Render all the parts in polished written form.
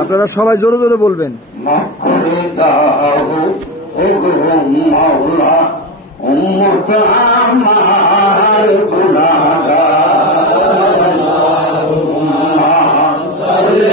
আপনারা সবাই জোরে জোরে বলবেন। মাফ করে দাও ওগো মাওলা, উম্মত আমার গুনাহগার। আল্লাহুম্মা সাল্লি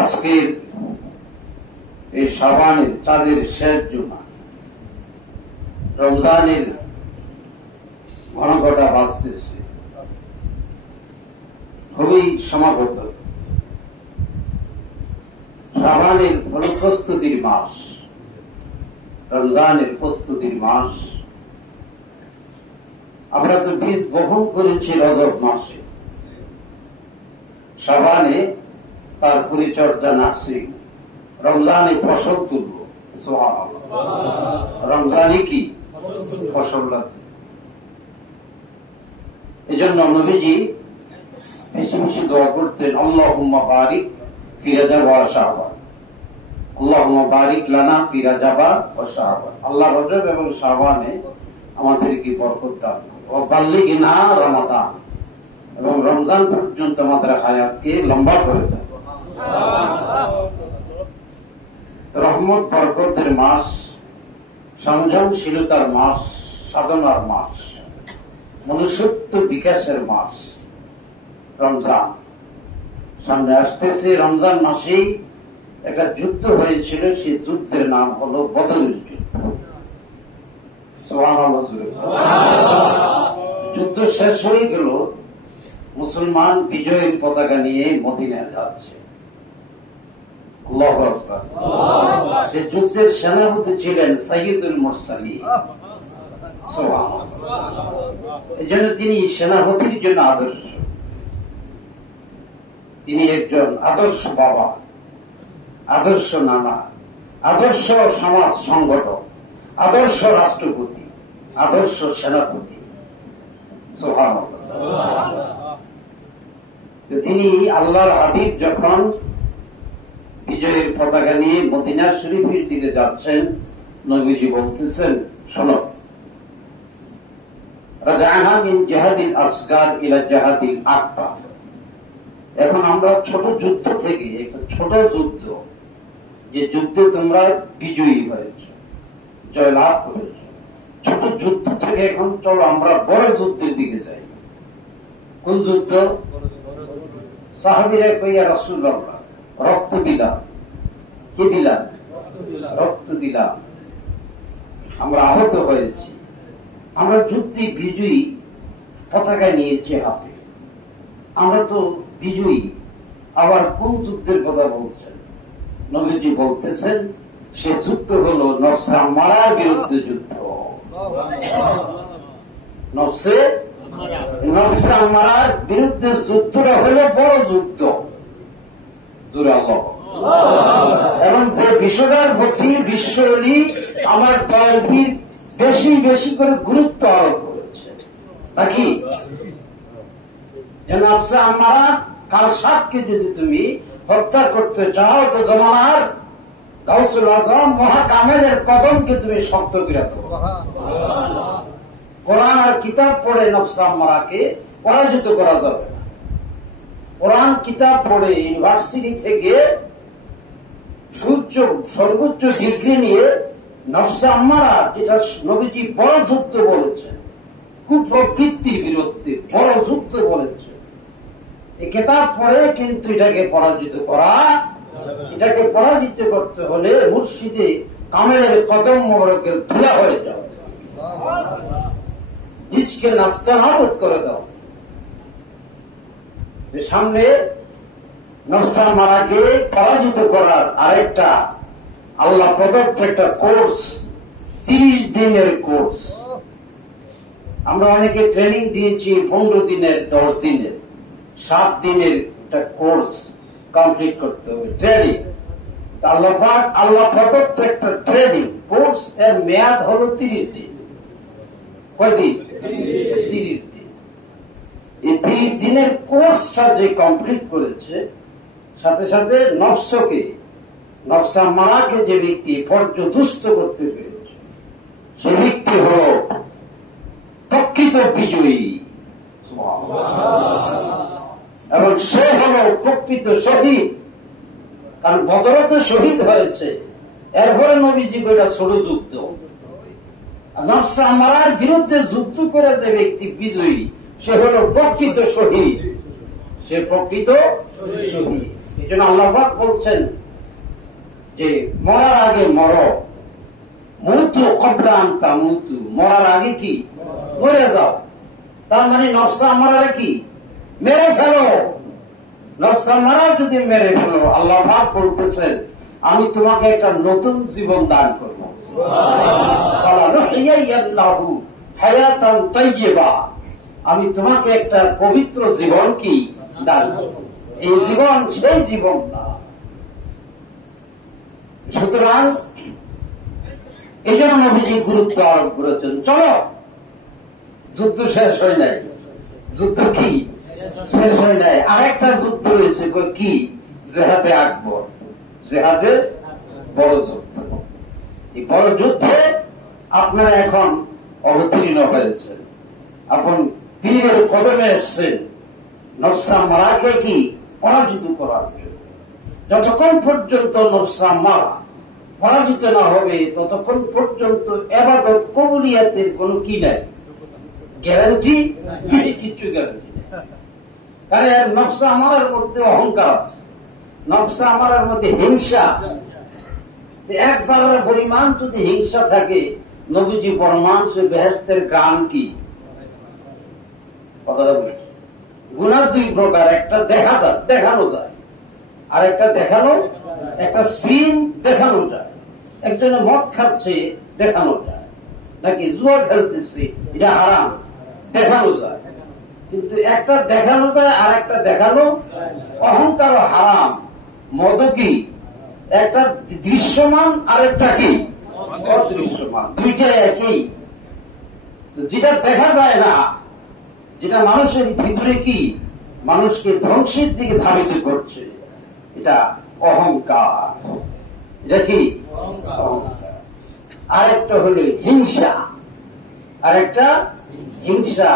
আজকের এই শাবানের চাঁদের শেষ জুমা, রমজানের ঘনঘটা বাঁচতেছে, খুবই সমাগত। শাবানের প্রস্তুতির মাস, রমজানের প্রস্তুতির মাস। আমরা তো বীজ বপন করেছি রজব মাসে, শাবানে তার পরিচর্যা নার্সিং, রমজানে ফসল তুলব। রমজানে কি ফসল? এই জন্য নবীজি বেশি বেশি দোয়া করতেন, আল্লাহুম্মা বারিক ফি রাজাব ওয়া শাবান, আল্লাহুম্মা বারিক লানা ফি রাজাব ওয়া শাবান। আল্লাহ রজব এবং শাবানে আমাদেরকে বরকত দান করুন, ওয়া বাল্লিগনা রমাদান, এবং রমজান পর্যন্ত আমাদের হায়াতকে লম্বা করে দেন। রহমত বরকতের মাস, সংযমশীলতার মাস, সাধনার মাস, মনুষ্যত্ব বিকাশের মাস রমজান। সামনে আসতেছে রমজান মাসেই একটা যুদ্ধ হয়েছিল, সেই যুদ্ধের নাম হলো বদরের যুদ্ধ। সুবহানাল্লাহ। যুদ্ধ শেষ হয়ে গেল, মুসলমান বিজয়ের পতাকা নিয়ে মদিনায় যাচ্ছে। আল্লাহু আকবার। সে যুদ্ধের সেনাপতি ছিলেন সাইয়্যিদুল মুরসালিন। এই জন্য তিনি সেনাপতির জন্য আদর্শ। তিনি একজন আদর্শ বাবা, আদর্শ নানা, আদর্শ সমাজ সংগঠক, আদর্শ রাষ্ট্রপতি, আদর্শ সেনাপতি। সুবহানাল্লাহ। তিনি আল্লাহর হাবিব যখন বিজয়ের পতাকা নিয়ে মদিনা শরীফের দিকে যাচ্ছেন, নবীজি বলতেছেন, শোনো, রাজানা মিন জিহাদিল আসগার ইলা জিহাদিল আকবার। এখন আমরা ছোট যুদ্ধ থেকে, একটা ছোট যুদ্ধ, যে যুদ্ধে তোমরা বিজয়ী হয়েছ, জয়লাভ করেছ, ছোট যুদ্ধ থেকে এখন চলো আমরা বড় যুদ্ধের দিকে যাই। কোন যুদ্ধ? সাহাবীরা কইয়া, রাসূলুল্লাহ রক্ত দিলাম। কি দিলাম? রক্ত দিলাম। আমরা আহত হয়েছি, আমরা যুদ্ধে বিজয়ী, পতাকা নিয়েছি হাতে, আমরা তো বিজয়ী। আবার কোন যুদ্ধের কথা বলছেন? নবীজি বলতেছেন, সে যুদ্ধ হলো নফসে আম্মারার বিরুদ্ধে যুদ্ধ। নফসে আম্মারার বিরুদ্ধে যুদ্ধটা হলো বড় যুদ্ধ। এবং যে বিষয়টার প্রতি বিশ্বলি আমার দয়ালবীর বেশি বেশি করে গুরুত্ব আরোপ করেছে, নাকি? যে নফসে আম্মারা কালসাপকে যদি তুমি হত্যা করতে চাও, তো জমানার গাউসুল আজম মহাকামেলের কদমকে তুমি শক্ত করে ধরো। কোরআন আর কিতাব পড়ে নফস আম্মারাকে পরাজিত করা যাবে না। কিতাব পড়ে ইউনিভার্সিটি থেকে সর্বোচ্চ ডিগ্রি নিয়ে নফসে আম্মারা, যেটা নবীজি বড় যুদ্ধ বলেছেন, কুপ্রবৃত্তির বিরুদ্ধে বড় যুদ্ধ বলেছে, এই কিতাব পড়ে কিন্তু এটাকে পরাজিত করতে হলে মুর্শিদে কামেলের কদম মোবারকের ধুলা হয়ে যাও, নিজকে নাস্তানাবুদ করে দাও। সামনে নফসে আম্মারাকে পরাজিত করার আরেকটা আল্লাহ প্রদত্ত একটা কোর্স, 30 দিনের কোর্স। আমরা অনেকে ট্রেনিং দিয়েছি 15 দিনের, 10 দিনের, 7 দিনের একটা কোর্স কমপ্লিট করতে হবে, ট্রেনিং। আল্লাহ প্রদত্ত একটা ট্রেনিং কোর্স, এর মেয়াদ হলো 30 দিন। কয়দিন? 30 দিন। এই 30 দিনের কোর্সটা যে কমপ্লিট করেছে, সাথে সাথে নফসে আম্মারাকে যে ব্যক্তি পর্যদুস্ত করতে পেরেছে, সে ব্যক্তি হল প্রকৃত বিজয়ী, এবং সে হল প্রকৃত শহীদ। কারণ বদরতে শহীদ হয়েছে, এরপরে নবীজি এটা ছোট যুদ্ধ। নফসে আম্মারার বিরুদ্ধে যুদ্ধ করে যে ব্যক্তি বিজয়ী, সে হল প্রকৃত শহীদ, সে প্রকৃত শহীদ। এই জন্য আল্লাহ পাক বলছেন যে মরার আগে মর, মুতু ক্বাবলা আন তামুতু, মরার আগে কি মরে যাও। তার মানে নফসে আম্মারা কি মেরে ফেলো। নফসে আম্মারা যদি মেরে ফেলো, আল্লাহ পাক বলতেছেন আমি তোমাকে একটা নতুন জীবন দান করবো। হায়াতান তাইয়্যিবা, আমি তোমাকে একটা পবিত্র জীবন কি দান করব। এই জীবন সেই জীবন না। সুতরাং এই জন্য নবীজি গুরুত্ব আরোপ করেছেন, চলো যুদ্ধ শেষ হয় নাই। যুদ্ধ কি শেষ হয় নাই? আরেকটা যুদ্ধ রয়েছে, কি? জেহাদে আকবর, জেহাদে বড় যুদ্ধ। এই বড় যুদ্ধে আপনারা এখন অবতীর্ণ হয়েছেন, এখন পীরের কদমে এসছেন নফসে আম্মারাকে কি পরাজিত করার জন্য। যতক্ষণ পর্যন্ত নফসে আম্মারা পরাজিত না হবে, ততক্ষণ পর্যন্ত ইবাদত কবুলিয়াতের কোন কি নাই, গ্যারান্টি, কিছু গ্যারান্টি নেই। কারণ নফসে আম্মারার মধ্যে অহংকার আছে, নফসে আম্মারার মধ্যে হিংসা আছে। এক জায়গার পরিমাণ যদি হিংসা থাকে, নবীজি ফরমান সে বেহেশতের গান কি কথাটা বলছে। গুনাহ 2 প্রকার, একটা দেখানো যায়, আর একটা দেখানো, একটা সিন দেখানো যায়। একজনে মদ খাচ্ছে দেখানো যায়, নাকি জুয়া খেলতেছে এটা হারাম দেখানো যায়। কিন্তু একটা দেখানো যায় আর একটা দেখানো, অহংকার হারাম, মদ কি একটা দৃশ্যমান আর একটা কি অদৃশ্যমান, দুইটাই একই। যেটা দেখা যায় না, যেটা মানুষের ভিতরে কি মানুষকে ধ্বংসের দিকে ধাবিত করছে, এটা অহংকার। এটা কি অহংকার। আরেকটা হলো হিংসা, আরেকটা হিংসা,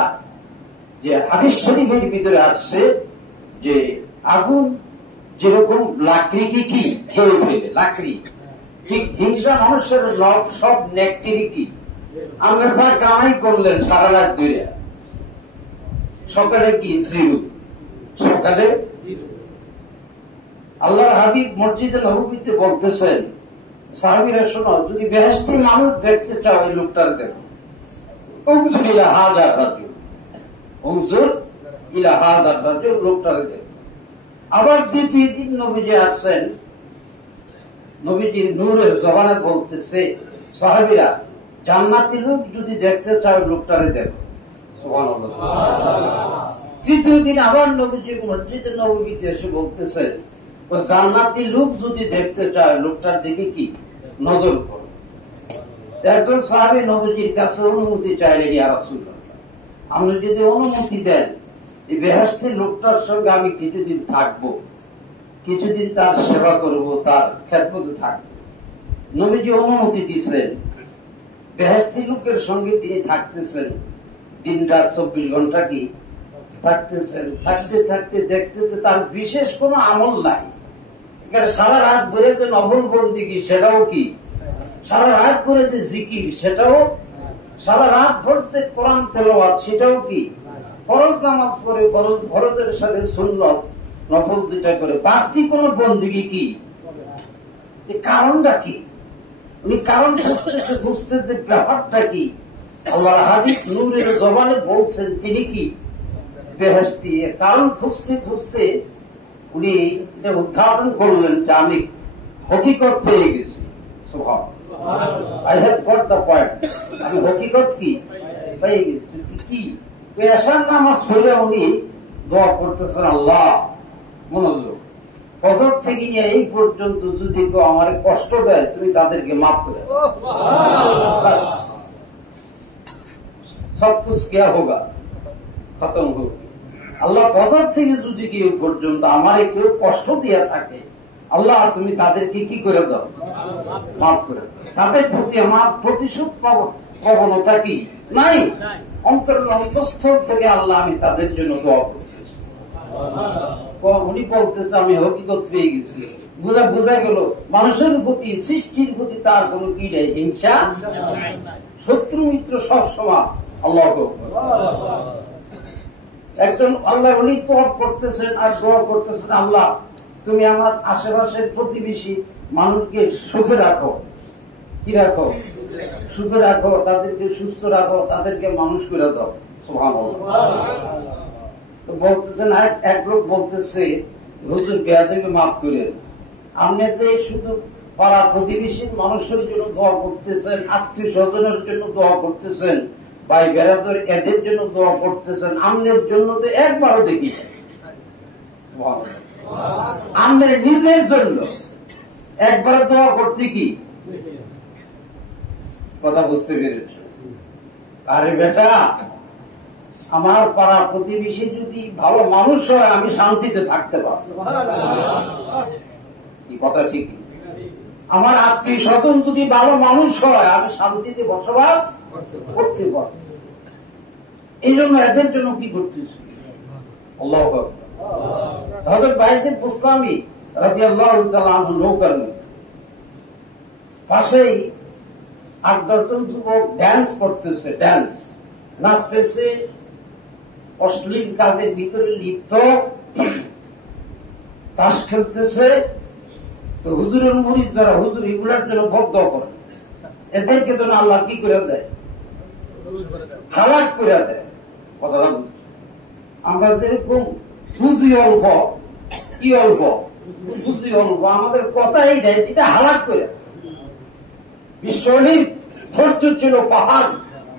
যে হাদিস শরীফের ভিতরে আসছে যে আগুন যেরকম লাকড়িকে কি খেয়ে ফেলে, লাকড়ি, ঠিক হিংসা মানুষের সব নেকটিরিটি। আমরা যা কামাই করলেন সারা রাত ধরে, সকালে কি জিরো, সকালে। আল্লাহর হাবিব মসজিদে নববীতে বলতেছেন, সাহাবীরা শোনো, যদি বেহেশতি মানুষ দেখতে চাও এই লোকটার দেখো, উনজুর ইলা হাযার রাজুল, উনজুর ইলা হাযার রাজুল, লোকটার দেখো। আবার দ্বিতীয় দিন নবীজি আসছেন, নবীজির নূরের জবানে বলতেছে, সাহাবীরা জান্নাতি লোক যদি দেখতে চাও লোকটারে দেখো। সুবহানাল্লাহ। তৃতীয় দিন আবার নবীজি মসজিদে নববীতে এসে বলতেছেন, জান্নাতি লোক যদি দেখতে চায় লোকটার দিকে কি নজর করো। একজন সাহাবী নবীজির কাছে অনুমতি চাইলেন, ইয়া রাসূলুল্লাহ, আপনি যদি অনুমতি দেন, এই বেহেশতের লোকটার সঙ্গে আমি কিছুদিন থাকবো, কিছুদিন তার সেবা করব, তার খেদমতে থাকবো। নবীজি অনুমতি দিয়েছেন। বেহেশতি লোকের সঙ্গে তিনি থাকতেছেন দিন রাত 24 ঘন্টা কি থাকতেছেন, থাকতে থাকতে দেখতেছে তার বিশেষ কোনো আমল নাই। এখানে সারা রাত ভরে যে নফল বন্দিগি সেটাও কি, সারা রাত ভরে যে জিকির সেটাও, সারা রাত ভর যে কোরআন তেলাওয়াত সেটাও কি, ফরজ নামাজ পড়ে ফরজের সাথে সুন্নত নফল যেটা করে বাড়তি কোন বন্দিগি কি, কারণটা কি? উনি কারণ খুঁজতেছে, খুঁজতেছে ব্যাপারটা কি। আল্লাহ হাবিব নূরের জবানে বলছেন তিনি কি বেহেশতি। কারণ খুঁজতে খুঁজতে উনি উদ্ঘাটন করলেন যে আমি হকিকত পেয়ে গেছি। I have got the point, আমি হকিকত কি পেয়ে গেছি। কি এশার নামাজ পড়ে উনি দোয়া করতেছেন, আল্লাহ মনোযোগ, ফজর থেকে নিয়ে এই পর্যন্ত যদি কেউ আমার কষ্ট দেয় তুমি তাদেরকে মাফ করে সব কুছ কিয়া হোগা, খতম হোক। আল্লাহ ফজর থেকে যদি কেউ পর্যন্ত আমার কেউ কষ্ট দিয়ে থাকে, আল্লাহ তুমি তাদেরকে কি করে দাও, মাফ করে দাও। তাদের প্রতি আমার প্রতিশোধ প্রবণতা কি নাই, অন্তঃস্থল থেকে আল্লাহ আমি তাদের জন্য দোয়া করতেছি। উনি বলতেছে আমি হকিকত পেয়ে গেছি। বোঝা গেল মানুষের প্রতি, সৃষ্টির প্রতি তার কোন কি নেই, হিংসা, শত্রু মিত্র সব সময় আল্লাহ। একজন আল্লাহ উনি দোয়া করতেছেন আর দোয়া করতেছেন, আল্লাহ তুমি আমার আশেপাশের প্রতিবেশী মানুষকে সুখে রাখো, কি রাখো, সুখে রাখো, তাদেরকে সুস্থ রাখো, তাদেরকে মানুষ করে দাও। সুবহানাল্লাহ। বলতেছেন এক লোক বলতেছে, হুজুর বেয়াদবিকে মাফ করেন, আপনি যে শুধু পাড়া প্রতিবেশী মানুষের জন্য দোয়া করতেছেন, আত্মীয় স্বজনের জন্য দোয়া করতেছেন, ভাই বেড়াদের এদের জন্য দোয়া করতেছেন, আমনের জন্য তো একবারও দেখি। আমনের নিজের জন্য একবার দোয়া করতে কি, কথা বুঝতে পেরেছ? আরে বেটা, আমার পাড়া প্রতিবেশী যদি ভালো মানুষ হয় আমি শান্তিতে থাকতে পারবো, কথা ঠিক। আমার আত্মীয় স্বজন যদি ভালো মানুষ হয় আমি শান্তিতে বসবাস করতে পারবো। এই জন্য এদের জন্য কি করতেছি, আল্লাহু আকবার। হযরত বাইজিদ বুস্তামি রাদিয়াল্লাহু তাআলা আনহু নৌকার মধ্যে পাশেই ৮-১০ জন যুবক ড্যান্স করতেছে, ড্যান্স নাচতেছে, অশ্লীল কাজের ভিতরে লিপ্ত, তাস খেলতেছে। তো হুজুরের মুরিদ যারা, হুজুর এগুলার জন্য বদ্ধ করে, এদেরকে যেন আল্লাহ কি করে দেয়, হালাক করে দেয়। কথাটা আমরা যেরকম বুঝি অল্প, কি অল্প, বুঝি অল্প, আমাদের কথাই দেয়, এটা হালাক করে। বিশ্বনীর ধৈর্য ছিল পাহাড়,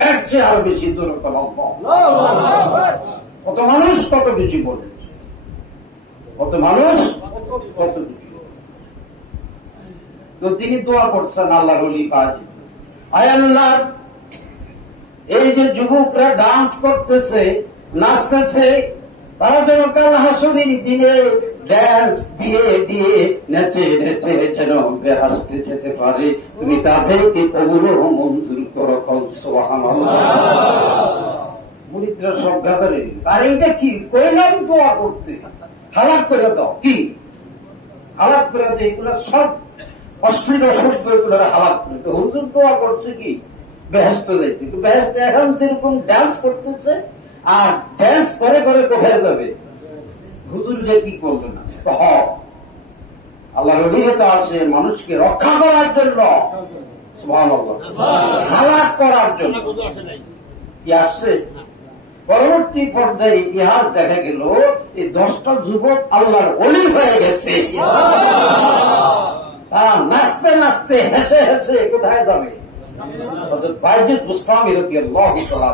এর চেয়ে আরো বেশি দূর। কত মানুষ কত বেশি বলেছে, কত মানুষ কত বেশি। তো তিনি দোয়া করছেন আল্লাহর ওলি কাজী, আয় আল্লাহ এই যে যুবকরা ডান্স করতেছে, নাচতেছে, তারা যেন কাল হাসরের দিনে ড্যান্স দিয়ে দিয়ে নেচে নেচে যেন বেহেশতে যেতে পারে, তুমি তাদেরকে কবুল ও মঞ্জুর করো। সুবহানাল্লাহ। মুরিদরা সব গাজারে, আর এইটা কি কইলাম দোয়া করতে, হালাক করে দাও, কি হালাক করে দাও, এগুলো সব অশ্লীল অসভ্য, এগুলো হালাক করে দাও। হুজুর দোয়া করছে কি বেহেশতে যাইতে, বেহেশতে এখন যেরকম ডান্স করতেছে, আর ড্যান্স করে করে কোথায় যাবে? হুজুর যে কি করবে না, আল্লাহর অধীনে আছে মানুষকে রক্ষা করার জন্য, সুবহানাল্লাহ, হালাক করার জন্য কি আসছে। পরবর্তী পর্যায়ে ইতিহাস দেখা গেল এই 10টা যুবক আল্লাহর ওলি হয়ে গেছে। তারা নাচতে নাচতে হেসে হেসে কোথায় যাবে? বাইজিদ বুস্তামি রাদিয়াল্লাহু তাআলা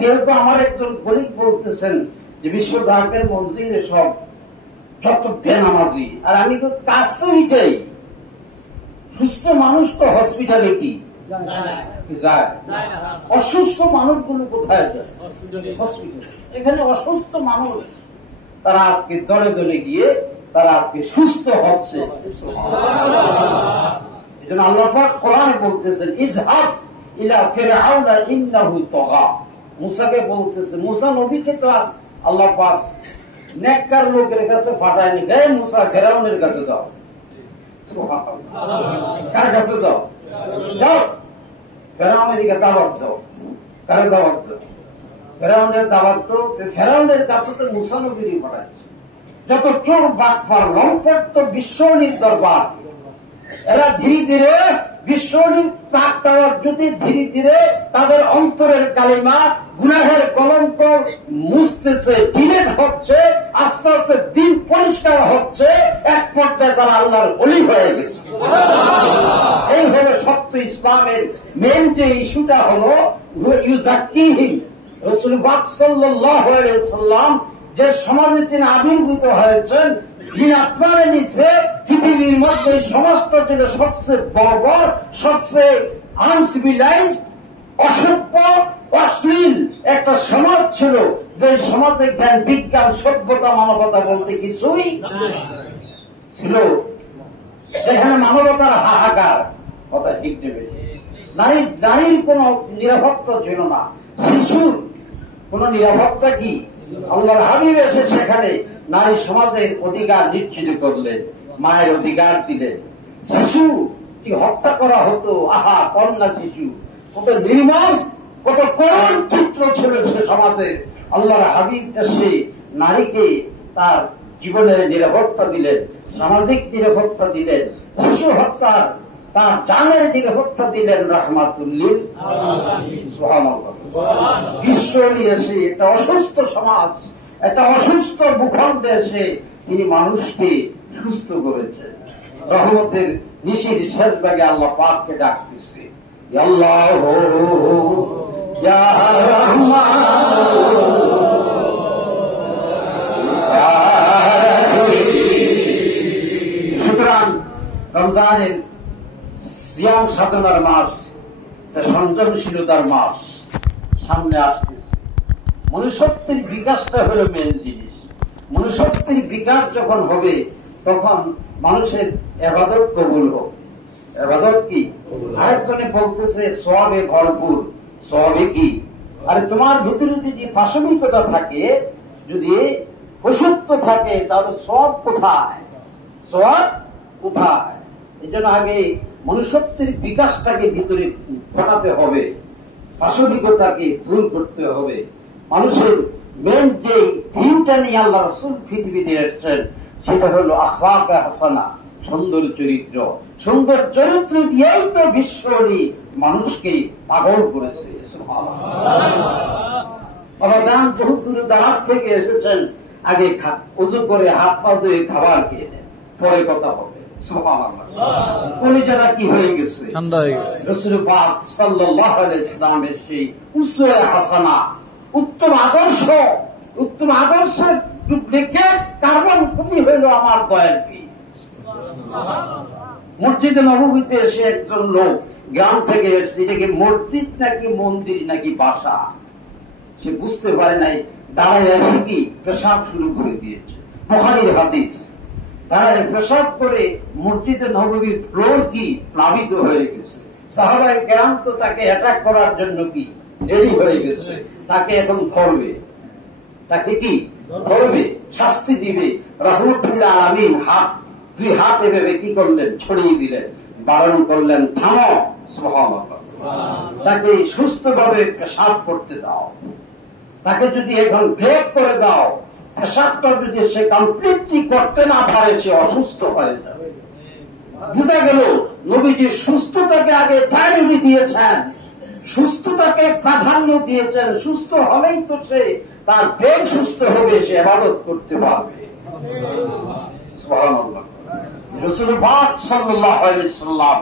কেউ তো আমার একজন কলিগ বলতেছেন যে বিশ্ব জাকের মঞ্জিলে সব যত বেনামাজি, আর আমি তো কাজ তো এটাই। সুস্থ মানুষ তো হসপিটালে কি যায়, অসুস্থ মানুষগুলো কোথায় যায়? হসপিটালে। এখানে অসুস্থ মানুষ তারা আজকে দলে দলে গিয়ে তারা আজকে সুস্থ হচ্ছে। এই জন্য আল্লাহ পাক কোরআনে বলতেছেন, ইজহাব ইলা ফিরআউনা ইন্নাহু তাগা। মুসাকে বলতেছে, মুসা নবীকে তো আল্লাহ পাক নেককার লোকের কাছে পাঠায়নি, হে মুসা ফিরআউনের কাছে যাও। কার কাছে যাও? যাও ফিরআউনের দিকে দাওয়াত দাও। কারে দাওয়াত দাও? ফিরআউনের দাওয়াত দাও। ফিরআউনের কাছে তো মুসা নবীরই পাঠাচ্ছে। যত চোর বাটপার লম্পট তো বিশ্বনীর দরবার, এরা ধীরে ধীরে বিশ্বনীর পাক দেওয়ার যদি ধীরে ধীরে তাদের অন্তরের কালিমা গুনাহের কলঙ্ক মুছতেছে, ডিলেট হচ্ছে, আস্তে আস্তে দিন পরিষ্কার হচ্ছে, এক পর্যায়ে তারা আল্লাহর ওলি হয়ে গেছে। এইভাবে সত্য ইসলামের মেন যে ইস্যুটা হলো ইউজাক্কিহিম, রাসূল পাক সাল্লাল্লাহু আলাইহি ওয়াসাল্লাম যে সমাজে তিনি আবির্ভূত হয়েছেন, যিনি আসমানের নিচে পৃথিবীর মধ্যে সমস্ত ছিল সবচেয়ে বর্বর, সবচেয়ে আনসিভিলাইজ, অসভ্য, অশ্লীল একটা সমাজ ছিল, যে সমাজে জ্ঞান বিজ্ঞান সভ্যতা মানবতা বলতে কিছুই ছিল, যেখানে মানবতার হাহাকার, কথা ঠিক নেবে, নারীর কোন নিরাপত্তা ছিল না, শিশুর কোন নিরাপত্তা কি? আল্লাহর হাবিব এসে সেখানে নারী সমাজের অধিকার নিশ্চিত করলেন, মায়ের অধিকার দিলেন। শিশু কি হত্যা করা হতো, আহা কন্যা শিশু, কত নির্মম, কত করুণ চিত্র ছিল সে সমাজে। আল্লাহর হাবিব এসে নারীকে তার জীবনের নিরাপত্তা দিলেন, সামাজিক নিরাপত্তা দিলেন, শিশু হত্যার তার জানের নিরাপত্তা দিলেন, রাহমাতুল্লিল সুবহানাল্লাহ। বিশ্ব নিয়ে এসে একটা অসুস্থ সমাজ, একটা অসুস্থ ভূখণ্ডে এসে তিনি মানুষকে সুস্থ করেছেন। রহমতের নিশির শেষ ভাগে আল্লাহ পাককে ডাকতেছে, আল্লাহ ইয়া রহমান ইয়া রহিম। সুতরাং রমজানের সিয়াম সাধনার মাস, সংযমশীলতার মাস সামনে আসতেছে। মনুষ্যত্বের বিকাশটা হলো মেন জিনিস। মনুষ্যত্বের বিকাশ যখন হবে তখন মানুষের ইবাদত কবুল হোক। ইবাদত কি? আরেকজনে বলতেছে সওয়াবে ভরপুর। সওয়াবে কি? আরে তোমার ভিতরে যদি পাশবিকতা থাকে, যদি পশুত্ব থাকে, তাহলে সওয়াব কোথায়? সওয়াব কোথায়? এই জন্য আগে মনুষ্যত্বের বিকাশটাকে ভিতরে ঘটাতে হবে, পাশবিকতাকে দূর করতে হবে। মানুষের মেন যে থিমটা নিয়ে আল্লাহ রাসূল পৃথিবীতে এসেছেন সেটা হলো আখলাক হাসানা, সুন্দর চরিত্র। সুন্দর চরিত্র দিয়েই তো বিশ্বরী মানুষকে পাগল করেছে। বাবা যান বহু দূর দারাজ থেকে এসেছেন, আগে উযু করে হাত পা ধুয়ে খাবার খেয়ে নেন, পরে কথা হবে। কলিজাটা কি হয়ে গেছে? রাসূল পাক সাল্লাল্লাহু আলাইহি ওয়াসাল্লামের সেই উসওয়া হাসানা, উত্তম আদর্শ, উত্তম আদর্শের ডুপ্লিকেট কার্বন কপি হইল আমার দয়াল পীর। মসজিদে নববীতে এসে একজন লোক গ্রাম থেকে এসে, এটাকে মসজিদ নাকি মন্দির নাকি বাসা সে বুঝতে পারে নাই, দাঁড়ায় এসে কি পেশাব শুরু করে দিয়েছে। বুখারীর হাদিস, দাঁড়ায় পেশাব করে মসজিদে নববীর ফ্লোর কি প্লাবিত হয়ে গেছে। সাহাবায়ে কেরাম তো তাকে অ্যাটাক করার জন্য কি রেডি হয়ে গেছে, তাকে এখন ধরবে, তাকে কি ধরবে, শাস্তি দিবে। রাহমাতুল আলামিন দুই হাত এভাবে কি করলেন, ছড়িয়ে দিলেন, বারণ করলেন, থামো, সুবহানাল্লাহ, তাকে সুস্থভাবে পেশাব করতে দাও। তাকে যদি এখন ব্রেক করে দাও, পেশাবটা যদি সে কমপ্লিটলি করতে না পারে, সে অসুস্থ হয়ে যাবে। বুঝা গেল নবীজি সুস্থতাকে আগে প্রায়োরিটি দিয়েছেন, সুস্থতাকে প্রাধান্য দিয়েছেন। সুস্থ হলেই তো সে তার পেট সুস্থ হবে, সে ইবাদত করতে পারবে। সুবহানাল্লাহ। রাসূল পাক সাল্লাল্লাহু আলাইহি ওয়াসাল্লাম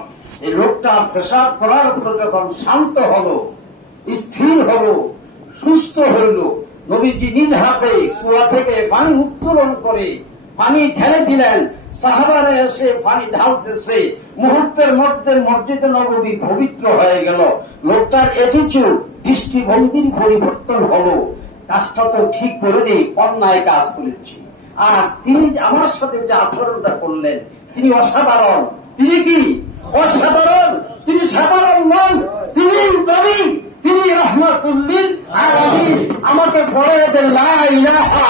এই লোকটা পেশাব করার উপর যখন শান্ত হলো, স্থির হলো, সুস্থ হইল, নবীজি নিজ হাতে কুয়া থেকে পানি উত্তোলন করে পানি ঢেলে দিলেন। সাহাবারা এসে পানি ঢালতেছে, মুহূর্তের মধ্যে মসজিদে নববী পবিত্র হয়ে গেল। লোকটার অ্যাটিটিউড, দৃষ্টিভঙ্গির পরিবর্তন হলো। কাজটা তো ঠিক করে নেই, অন্যায় কাজ করেছি। আর তিনি আমার সাথে যে আচরণটা করলেন, তিনি অসাধারণ। তিনি কি অসাধারণ, তিনি সাধারণ নন, তিনি নবী, তিনি রহমাতুল লিল আলামিন। আমাকে পড়ে দেন লা ইলাহা